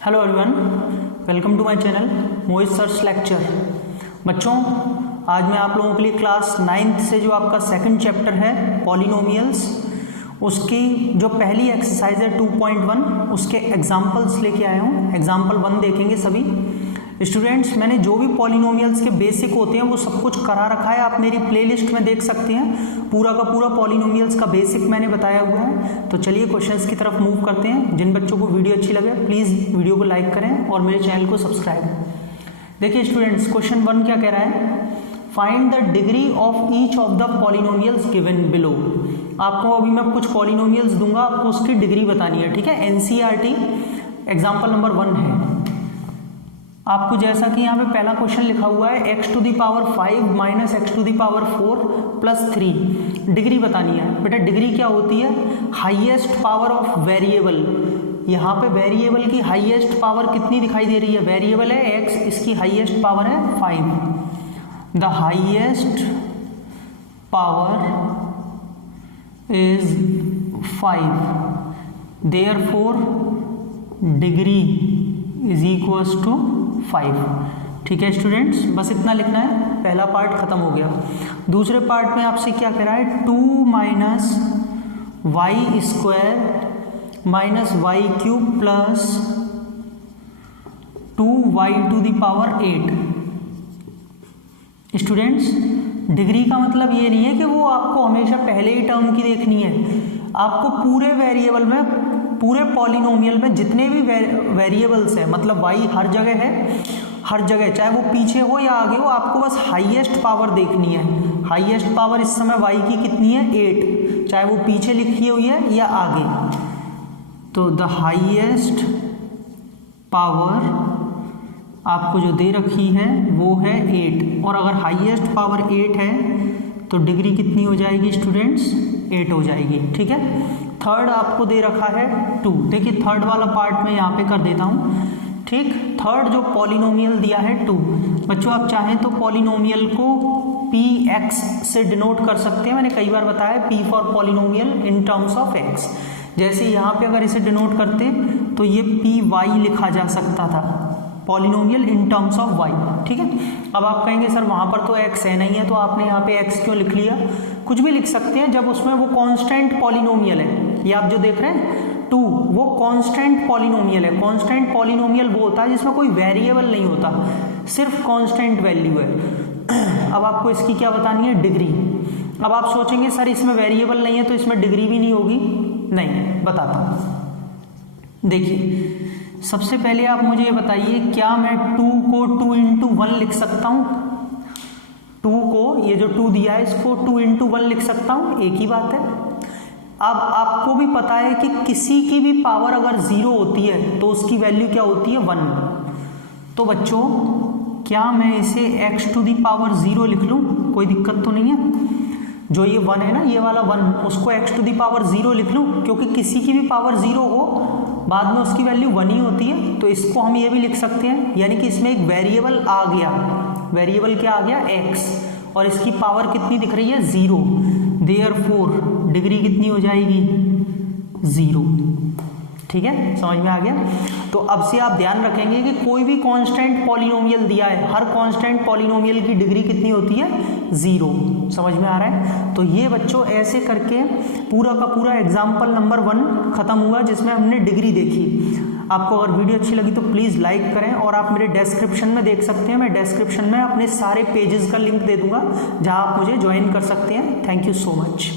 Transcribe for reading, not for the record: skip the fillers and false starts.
Hello everyone, welcome to my channel Mohit sir's lecture. बच्चों, आज मैं आप लोगों के लिए क्लास 9th से जो आपका सेकंड चैप्टर है पॉलिनोमियल्स, उसकी जो पहली एक्सरसाइज है 2.1 उसके एग्जाम्पल्स लेके आया हूँ। एग्जाम्पल 1 देखेंगे सभी स्टूडेंट्स। मैंने जो भी पॉलिनोमियल्स के बेसिक होते हैं वो सब कुछ करा रखा है, आप मेरी प्लेलिस्ट में देख सकते हैं। पूरा का पूरा पॉलिनोमियल्स का बेसिक मैंने बताया हुआ है। तो चलिए क्वेश्चंस की तरफ मूव करते हैं। जिन बच्चों को वीडियो अच्छी लगे प्लीज़ वीडियो को लाइक करें और मेरे चैनल को सब्सक्राइब। देखिए स्टूडेंट्स, क्वेश्चन 1 क्या कह रहा है, find the degree of each of the polynomials given below. आपको अभी मैं कुछ पॉलिनोमियल्स दूंगा, आपको उसकी डिग्री बतानी है, ठीक है। एनसीईआरटी एग्जाम्पल नंबर 1 है। आपको जैसा कि यहाँ पे पहला क्वेश्चन लिखा हुआ है x to the power 5 minus x to the power 4 plus 3 degree बतानी है। बेटा डिग्री क्या होती है, हाईएस्ट पावर ऑफ वेरिएबल। यहाँ पे वेरिएबल की हाईएस्ट पावर कितनी दिखाई दे रही है, वेरिएबल है x, इसकी हाईएस्ट पावर है 5। The highest power is 5, therefore degree is equals to 5। ठीक है स्टूडेंट्स, बस इतना लिखना है, पहला पार्ट खत्म हो गया। दूसरे पार्ट में आपसे क्या कह रहा है, 2 minus y square minus y cube plus 2y to the power 8। Students, degree का मतलब ये नहीं है कि वो आपको हमेशा पहले ही टर्म की देखनी है। आपको पूरे वेरिएबल में, पूरे पॉलिनोमियल में जितने भी वेरिएबल्स हैं, मतलब y हर जगह है, हर जगह चाहे वो पीछे हो या आगे हो, आपको बस हाईएस्ट पावर देखनी है। हाईएस्ट पावर इस समय y की कितनी है, 8, चाहे वो पीछे लिखी हुई है या आगे। तो द हाईएस्ट पावर आपको जो दे रखी है वो है 8, और अगर हाईएस्ट पावर 8 है तो डिग्री कितनी हो जाएगी स्टूडेंट्स, 8 हो जाएगी। ठीक है। थर्ड आपको दे रखा है 2। देखिए थर्ड वाला पार्ट मैं यहाँ पे कर देता हूँ। ठीक, थर्ड जो पॉलिनोमियल दिया है 2। बच्चों आप चाहें तो पॉलिनोमियल को px से डिनोट कर सकते हैं। मैंने कई बार बताया p for polynomial in terms of x। जैसे यहाँ पे अगर इसे डिनोट करते तो ये py लिखा जा सकता था, polynomial in terms of y। ठीक है। अब आप कहेंगे सर वहाँ पर तो x है नहीं है, तो आपने यहाँ पे x क्यों लिख लिया। कुछ भी लिख सकते हैं जब उसमें वो कांस्टेंट पॉलिनोमियल है। ये आप जो देख रहे हैं 2, वो कांस्टेंट पॉलिनोमियल है। कांस्टेंट पॉलिनोमियल वो होता है जिसमें कोई वेरिएबल नहीं होता, सिर्फ कांस्टेंट वैल्यू है। अब आपको इसकी क्या बतानी है, डिग्री। अब आप सोचेंगे सर इसमें वेरिएबल नहीं है तो इसमें डिग्री भी नहीं होगी। नहीं, बताता हूँ। देखिए सबसे पहले आप मुझे ये बताइए, क्या मैं 2 को 2 इंटू 1 लिख सकता हूँ। 2 को, ये जो 2 दिया है इसको 2 इंटू 1 लिख सकता हूँ, एक ही बात है। अब आपको भी पता है कि किसी की भी पावर अगर 0 होती है तो उसकी वैल्यू क्या होती है, 1। तो बच्चों क्या मैं इसे x टू दी पावर 0 लिख लूँ, कोई दिक्कत तो नहीं है। जो ये 1 है ना, ये वाला 1, उसको x टू दी पावर 0 लिख लूँ, क्योंकि किसी की भी पावर 0 हो बाद में उसकी वैल्यू 1 ही होती है। तो इसको हम ये भी लिख सकते हैं, यानी कि इसमें एक वेरिएबल आ गया। वेरिएबल क्या आ गया, x, और इसकी पावर कितनी दिख रही है, 0। देयरफॉर डिग्री कितनी हो जाएगी, 0। ठीक है, समझ में आ गया। तो अब से आप ध्यान रखेंगे कि कोई भी कांस्टेंट पॉलिनोमियल दिया है, हर कांस्टेंट पॉलिनोमियल की डिग्री कितनी होती है, 0। समझ में आ रहा है। तो ये बच्चों ऐसे करके पूरा का पूरा एग्जाम्पल नंबर 1 खत्म हुआ, जिसमें हमने डिग्री देखी। आपको अगर वीडियो अच्छी लगी तो प्लीज़ लाइक करें, और आप मेरे डिस्क्रिप्शन में देख सकते हैं, मैं डिस्क्रिप्शन में अपने सारे पेजेस का लिंक दे दूंगा जहां आप मुझे ज्वाइन कर सकते हैं। Thank you so much.